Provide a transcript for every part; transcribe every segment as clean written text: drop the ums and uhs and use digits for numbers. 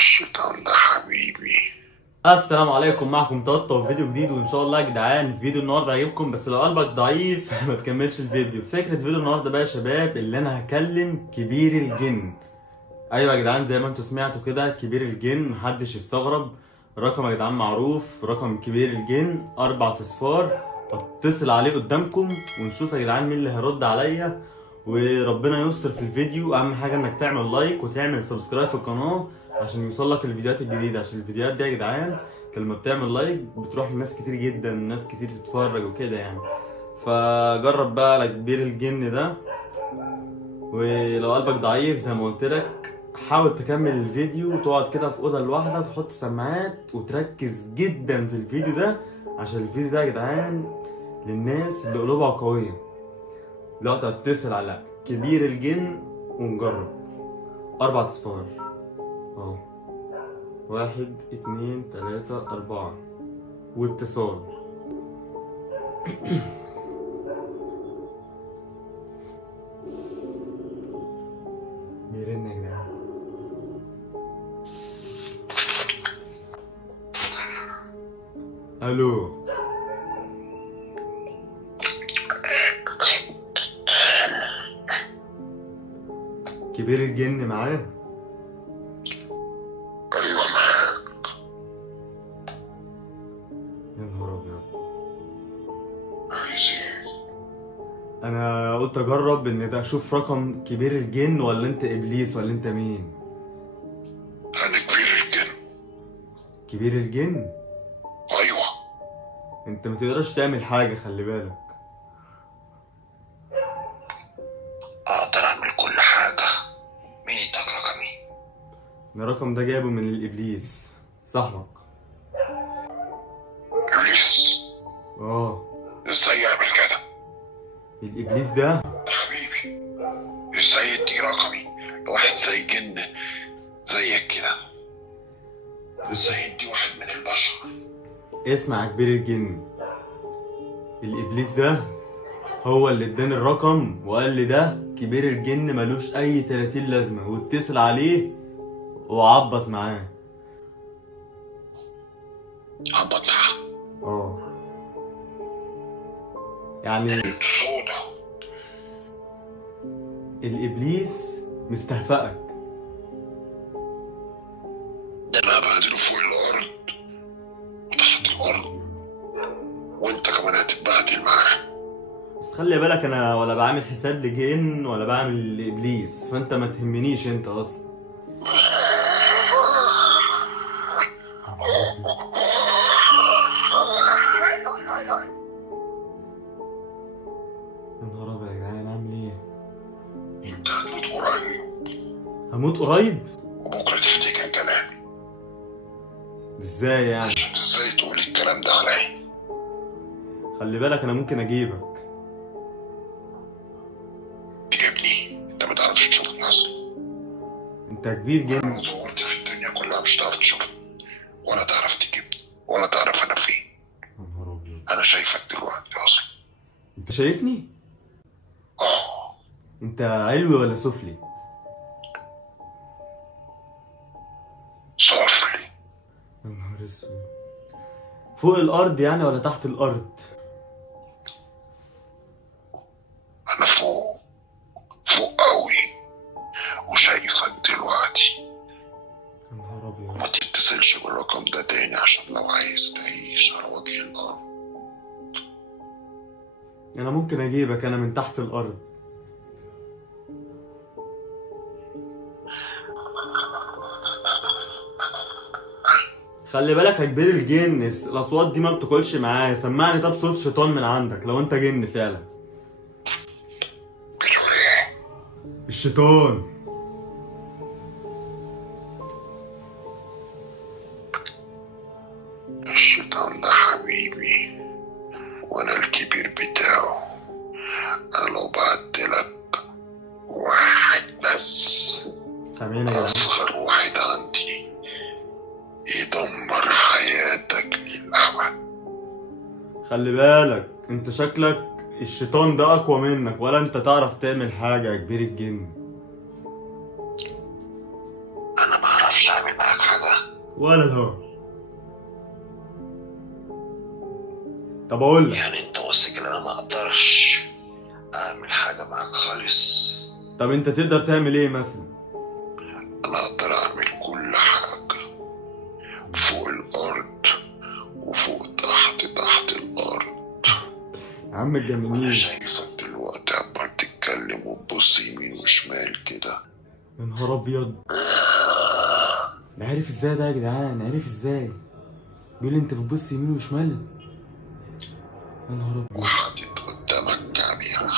الشيطان ده حبيبي. السلام عليكم، معكم طاطا وفيديو جديد. وان شاء الله يا جدعان فيديو النهارده هيعجبكم، بس لو قلبك ضعيف ما تكملش الفيديو. فكره فيديو النهارده بقى يا شباب اللي انا هكلم كبير الجن. ايوه يا جدعان، زي ما انتوا سمعتوا كده كبير الجن، محدش يستغرب. رقم يا جدعان معروف، رقم كبير الجن 4 اصفار. اتصل عليه قدامكم ونشوف يا جدعان مين اللي هيرد عليا، وربنا يستر في الفيديو. اهم حاجه انك تعمل لايك وتعمل سبسكرايب في القناه عشان يوصلك الفيديوهات الجديده، عشان الفيديوهات دي يا جدعان لما بتعمل لايك بتروح لناس كتير جدا، ناس كتير تتفرج وكده يعني. فجرب بقى على كبير الجن ده، ولو قلبك ضعيف زي ما قلت لك حاول تكمل الفيديو وتقعد كده في اوضه لوحدك وتحط سماعات وتركز جدا في الفيديو ده، عشان الفيديو ده يا جدعان للناس اللي قلوبها قويه. دلوقتي هتتصل على كبير الجن ونجرب 4 اصفار. 1 2 3 4 واتصال. بيرن يا جدعان. الو، كبير الجن معاه؟ ايوه معاك. يا نهار ابيض، عايز ايه؟ انا قلت اجرب ان ده اشوف رقم كبير الجن، ولا انت ابليس ولا انت مين؟ انا كبير الجن. كبير الجن؟ ايوه. انت ما تقدرش تعمل حاجه، خلي بالك. اقدر اعمل كل حاجه. مين اداك رقمي؟ الرقم ده جايبه من الابليس صاحبك. ابليس؟ ازاي يعمل كده؟ الابليس ده حبيبي، ازاي يدي رقمي لواحد زي جن زيك كده؟ ازاي يدي واحد من البشر؟ اسمع يا كبير الجن، الابليس ده هو اللي اداني الرقم وقال لي ده كبير الجن ملوش اي 30 لازمه، واتصل عليه وعبط معاه. عبط معاه؟ يعني سودا. الابليس مستهفأك. ده انا هبهدله فوق الارض وتحت الارض، وانت كمان هتتبهدل معاه. بس خلي بالك انا ولا بعمل حساب لجن ولا بعمل لابليس، فانت ما تهمنيش انت اصلا. يا نهار ابيض يا جدعان، اعمل ايه؟ انت هتموت قريب. هموت قريب؟ وبكره تفتكر كلامي. ازاي يعني؟ ازاي تقول الكلام ده عليا؟ خلي بالك انا ممكن اجيبك. تجيبني؟ انت ما تعرفش تشوفني اصلا. انت كبير جن. لو دورت في الدنيا كلها مش هتعرف تشوفني، ولا تعرف تجيبني، ولا تعرف انا فين. يا نهار ابيض، انا شايفك دلوقتي اصلا. انت شايفني؟ اه. انت علوي ولا سفلي؟ سفلي. يا نهار اسود، فوق الارض يعني ولا تحت الارض؟ انا فوق، فوق قوي، وشايفك دلوقتي. يا نهار ابيض. وما تتصلش بالرقم ده تاني عشان لو عايز تعيش على وجه الارض. انا ممكن اجيبك، انا من تحت الارض. خلي بالك يا كبير الجن، الاصوات دي ما بتاكلش معايا. سمعني طب صوت شيطان من عندك لو انت جن فعلا. بتقول ايه؟ الشيطان. الشيطان ده حبيبي، وانا الكبير بتاعه. انا لو بعتلك واحد بس، سامعين يا جدعان؟ اصغر واحد عندي، يدمر حياتك للأبد. خلي بالك انت شكلك الشيطان ده اقوى منك، ولا انت تعرف تعمل حاجه يا كبير الجن. انا ما اعرفش اعمل معاك حاجه ولا الهوا. طب اقول لك يعني انت واثق ان انا ما اقدرش اعمل حاجه معاك خالص؟ طب انت تقدر تعمل ايه مثلا؟ انا اقدر اعمل كل حاجه، فوق الارض وفوق تحت الارض. يا عم انا الجميل، شايفك دلوقتي عمال تتكلم وتبص يمين وشمال كده. يا نهار ابيض، ده عارف ازاي ده يا جدعان؟ عارف ازاي؟ بيقول لي انت بتبص يمين وشمال. يا نهار ابيض، وحاطط قدامك كاميرا.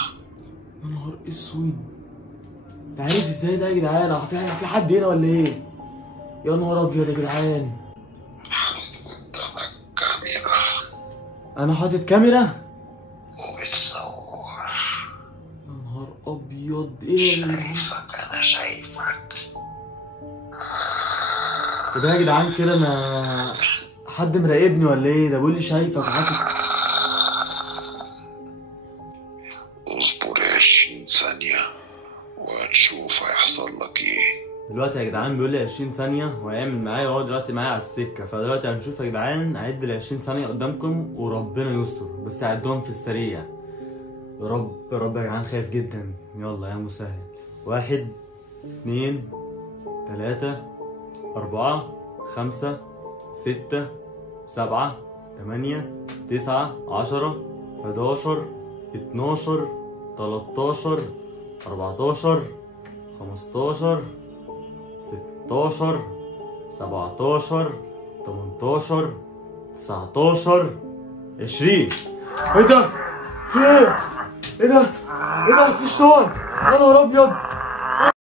يا نهار اسود، ده عارف ازاي ده يا جدعان؟ هو في حد هنا ولا ايه؟ يا نهار ابيض يا جدعان، حاطط قدامك كاميرا انا حاطط كاميرا وبتصور. يا نهار ابيض، ايه يا جدعان؟ شايفك، انا شايفك. طب يا جدعان كده انا حد مراقبني ولا ايه؟ ده بيقول لي شايفك حاطط. اصبر 20 ثانية وهتشوف هيحصل لك ايه. دلوقتي يا جدعان بيقول لي 20 ثانية وهيعمل معايا، وهو دلوقتي معايا على السكة. فدلوقتي هنشوف يا جدعان، هعد ال 20 ثانية قدامكم وربنا يستر، بس هعدهم في السريع. يا رب يا رب يا جدعان، خايف جدا. يلا يا مسهل. 1 2 3 4 5 6 7 8 9 10 11 12 13 14 15 16 17 18 19 20. ايه ده؟ في ايه؟ ايه ده؟ ايه ده؟ في شطار! يا نهار ابيض!